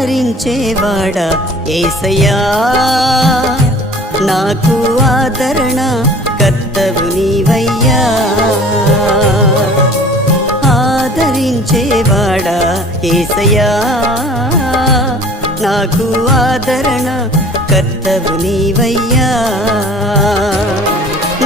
ఆదరించేవాడా యేసయ్యా, నాకు ఆదరణ కర్తవు నీవయ్యా. ఆదరించేవాడా యేసయ్యా, నాకు ఆదరణ కర్తవు నీవయ్యా.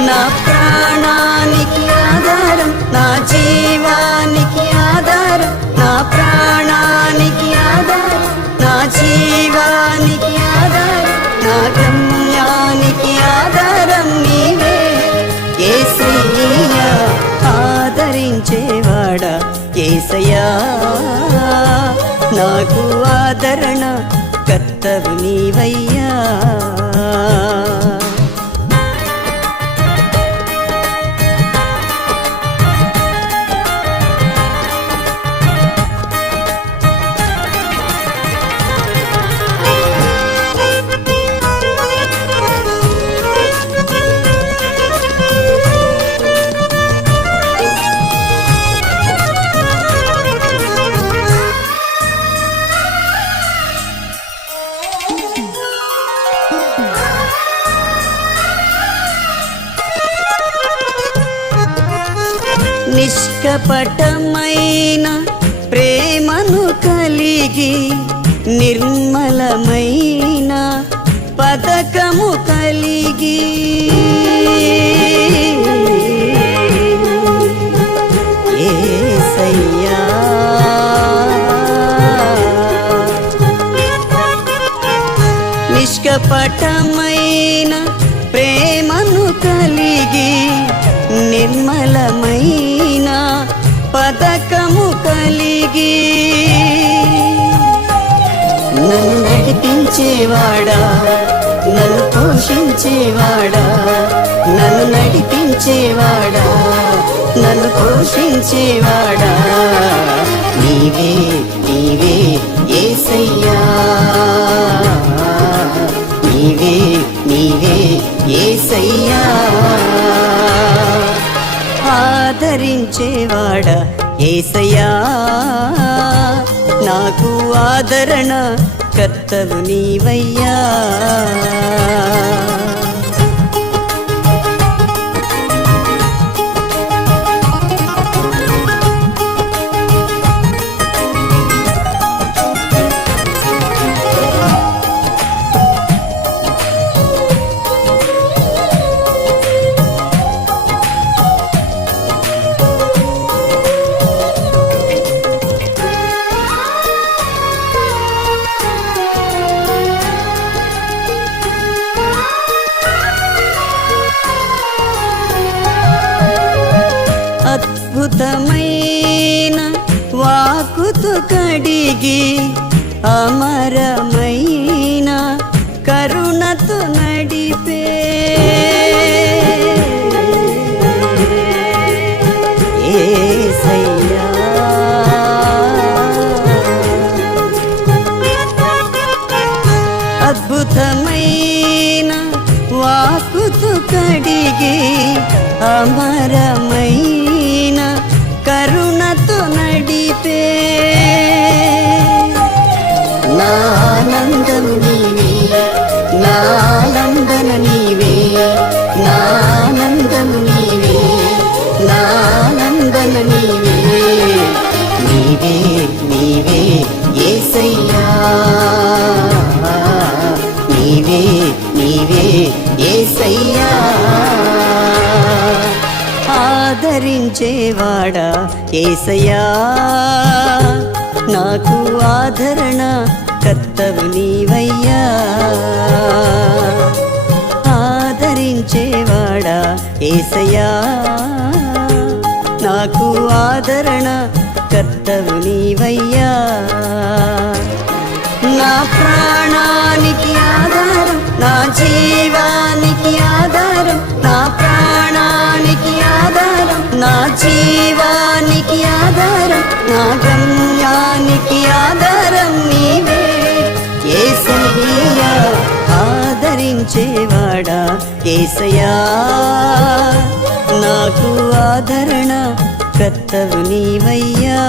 నా ప్రాణానికి ఆధారం, నా జీవానికి ఆధారం, నా ప్రాణానికి ఆధారం, నా జీవానికి ఆధారం, నా గమ్యానికి ఆధారం నీవే యేసయ్యా. ఆదరించేవాడా యేసయ్యా, నాకు ఆదరణ కర్తవు నీవయ్యా. నిష్కపటమైన ప్రేమను కలిగి, నిర్మలమైన పథకము కలిగి, యేసయ్యా నిష్కపటమైన ప్రేమను కలిగి, నిర్మలమైన పథకము కలిగి, నన్ను నడిపించేవాడా, నన్ను పోషించేవాడా, నన్ను నడిపించేవాడా, నన్ను పోషించేవాడా నీవే నీవే యేసయ్యా. నీవే నీవే యేసయ్యా. ఆదరించేవాడా యేసయ్యా, నాకు ఆదరణ కర్తవు నీవయ్యా. అద్భుతమైన వాకుతో కడిగి, అమరమైన కరుణతో నడిపే యేసయ్యా. అద్భుతమైన వాకుతో కడిగి, అమరమైన కరుణతో నడిపే నా ఆనందం నీవే, నా ఆనందన నీవే, నా ఆనందం నీవే, నా ఆనందన నీవే. నీవే నీవే యేసయ్యా, నీవే నీవే యేసయ్యా. ఆదరించేవాడా యేసయ్యా, నాకు ఆదరణ కర్తవు నీవయ్యా. ఆదరించేవాడా యేసయ్యా, నాకు ఆదరణ కర్తవు నీవయ్యా. నా ప్రాణానికి ఆధారం, నా జీవానికి ఆధారం, నా ప్రాణానికి ఆధారం, నా జీవానికి ఆధారం, నా గమ్యానికి ఆధారం నీవే యేసయ్యా. ఆదరించేవాడా యేసయ్యా, నాకు ఆదరణ కర్తవు నీవయ్యా.